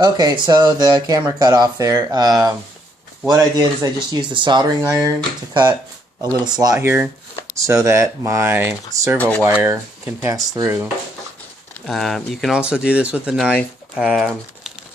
Okay, so the camera cut off there. What I did is I just used the soldering iron to cut a little slot here so that my servo wire can pass through. You can also do this with a knife.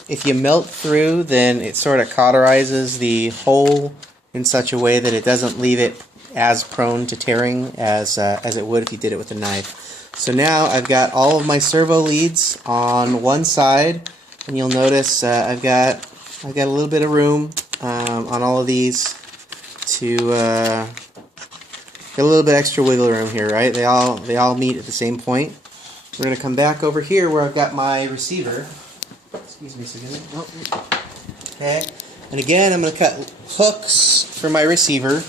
If you melt through, then it sort of cauterizes the hole in such a way that it doesn't leave it as prone to tearing as it would if you did it with a knife. So now I've got all of my servo leads on one side, and you'll notice I've got a little bit of room on all of these to get a little bit extra wiggle room here, right? They all meet at the same point. We're going to come back over here where I've got my receiver. Excuse me a second. Okay, and again I'm going to cut hooks for my receiver.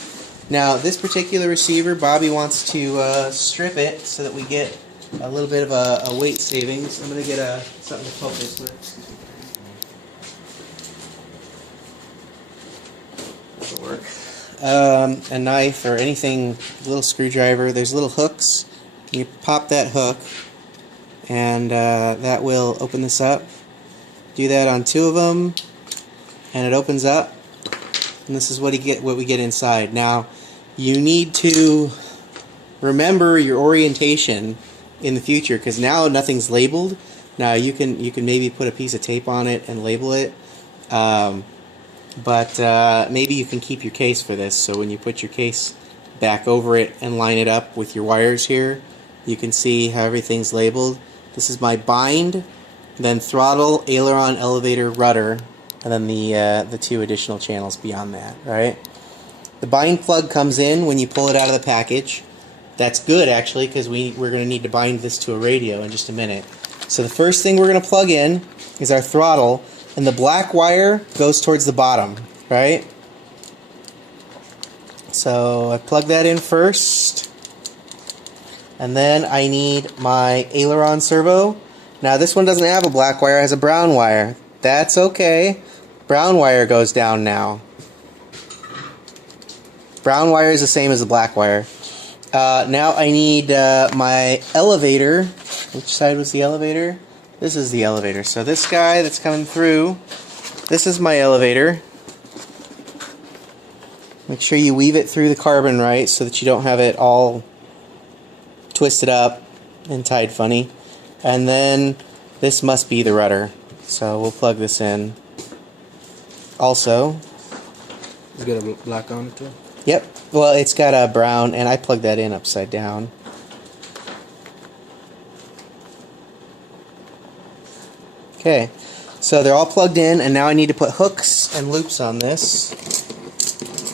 Now this particular receiver, Bobby wants to strip it so that we get a little bit of a weight savings. I'm going to get something to focus with. A knife or anything, a little screwdriver. There's little hooks. You pop that hook, and that will open this up. Do that on 2 of them, and it opens up. And this is what we get inside. Now, you need to remember your orientation in the future, because now nothing's labeled. Now you can maybe put a piece of tape on it and label it. But maybe you can keep your case for this, so when you put your case back over it and line it up with your wires here, you can see how everything's labeled. This is my bind, then throttle, aileron, elevator, rudder, and then the 2 additional channels beyond that, right? The bind plug comes in when you pull it out of the package. That's good, actually, because we're going to need to bind this to a radio in just a minute. So the first thing we're going to plug in is our throttle. And the black wire goes towards the bottom, right? So I plug that in first. And then I need my aileron servo. Now this one doesn't have a black wire, it has a brown wire. That's okay. Brown wire goes down now. Brown wire is the same as the black wire. Now I need my elevator. Which side was the elevator? This is the elevator. So this guy that's coming through, this is my elevator. Make sure you weave it through the carbon right so that you don't have it all twisted up and tied funny. And then this must be the rudder. So we'll plug this in. Also, it's got a black on it too? Yep. Well, it's got a brown, and I plugged that in upside down. Okay, so they're all plugged in, and now I need to put hooks and loops on this.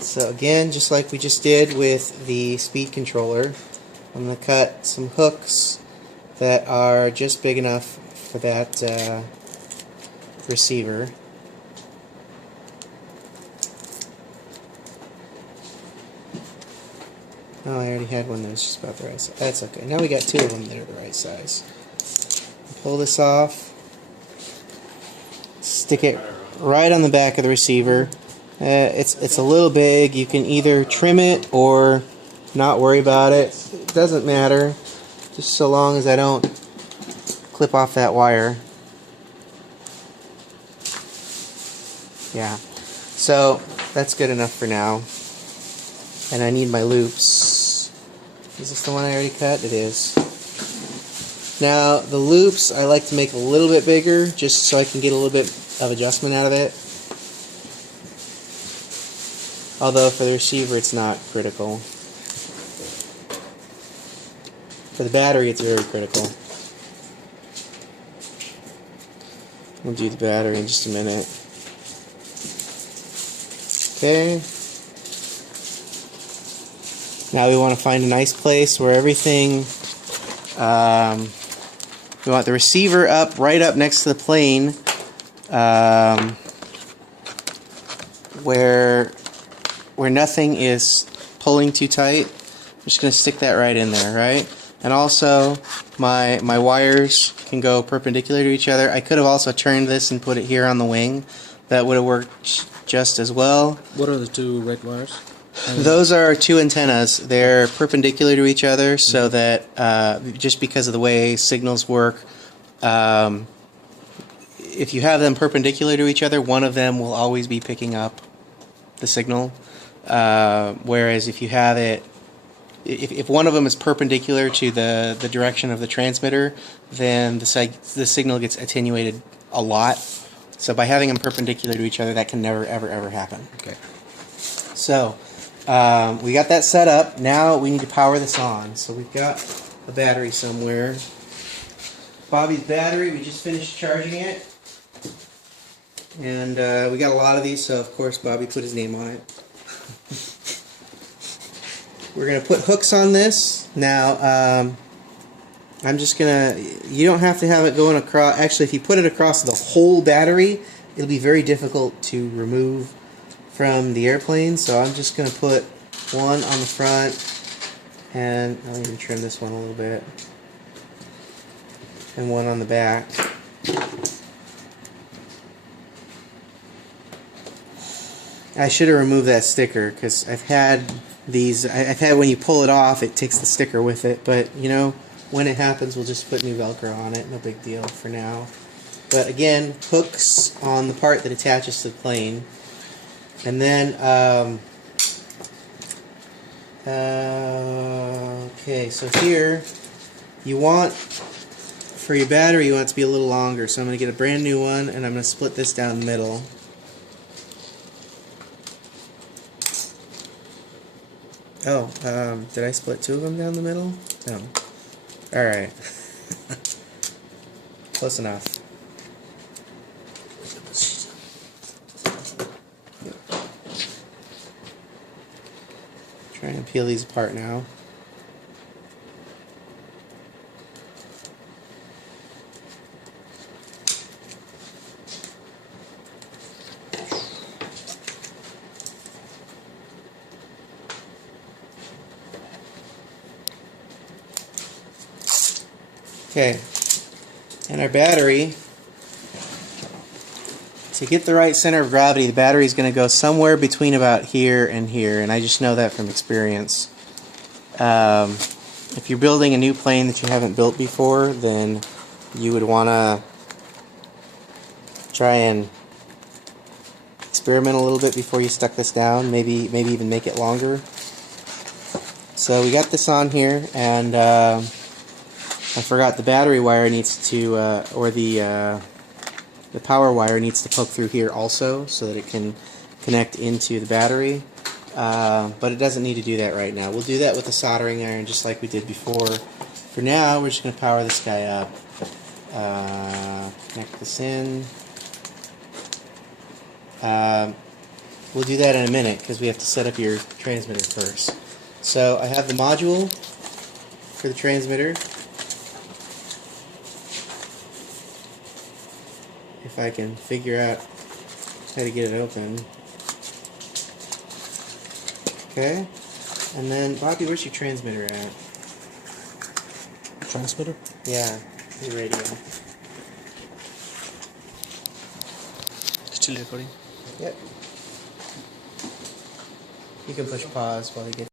So again, just like we just did with the speed controller, I'm going to cut some hooks that are just big enough for that receiver. Oh, I already had one that was just about the right size. That's okay. Now we got 2 of them that are the right size. Pull this off. Stick it right on the back of the receiver. It's a little big. You can either trim it or not worry about it. It doesn't matter, just so long as I don't clip off that wire. Yeah, so that's good enough for now. And I need my loops. Is this the one I already cut? It is. Now the loops I like to make a little bit bigger just so I can get a little bit of adjustment out of it. Although for the receiver it's not critical. For the battery it's very critical. We'll do the battery in just a minute. Okay. Now we want to find a nice place where everything, we want the receiver up, right up next to the plane, where nothing is pulling too tight. I'm just going to stick that right in there, right? And also, my wires can go perpendicular to each other. I could have also turned this and put it here on the wing. That would have worked just as well. What are the 2 red wires? Those are 2 antennas. They're perpendicular to each other so that just because of the way signals work, if you have them perpendicular to each other, one of them will always be picking up the signal. Whereas if you have it, if one of them is perpendicular to the direction of the transmitter, then the signal gets attenuated a lot. So by having them perpendicular to each other, that can never, ever, ever happen. Okay. So we got that set up. Now we need to power this on. So we've got a battery somewhere. Bobby's battery, we just finished charging it. And we got a lot of these, so of course Bobby put his name on it. We're going to put hooks on this. Now, I'm just going to, you don't have to have it going across, actually if you put it across the whole battery, it'll be very difficult to remove from the airplane. So I'm just going to put one on the front, and I'll even trim this one a little bit, and one on the back. I should have removed that sticker, because I've had these, when you pull it off, it takes the sticker with it, but you know, when it happens, we'll just put new Velcro on it, no big deal for now. But again, hooks on the part that attaches to the plane. And then, okay, so here, you want, for your battery, you want it to be a little longer, so I'm going to get a brand new one, and I'm going to split this down the middle. Oh, did I split two of them down the middle? No. Alright. Close enough. Yep. Trying to peel these apart now. Okay, and our battery, to get the right center of gravity, the battery is going to go somewhere between about here, and I just know that from experience. If you're building a new plane that you haven't built before, then you would want to try and experiment a little bit before you stuck this down, maybe even make it longer. So we got this on here, and I forgot the battery wire needs to, or the power wire needs to poke through here also, so that it can connect into the battery. But it doesn't need to do that right now. We'll do that with the soldering iron, just like we did before. For now, we're just going to power this guy up. Connect this in. We'll do that in a minute, because we have to set up your transmitter first. So I have the module for the transmitter. If I can figure out how to get it open. Okay. And then, Bobby, where's your transmitter at? Transmitter? Yeah, the radio. Still recording? Yep. You can push pause while he gets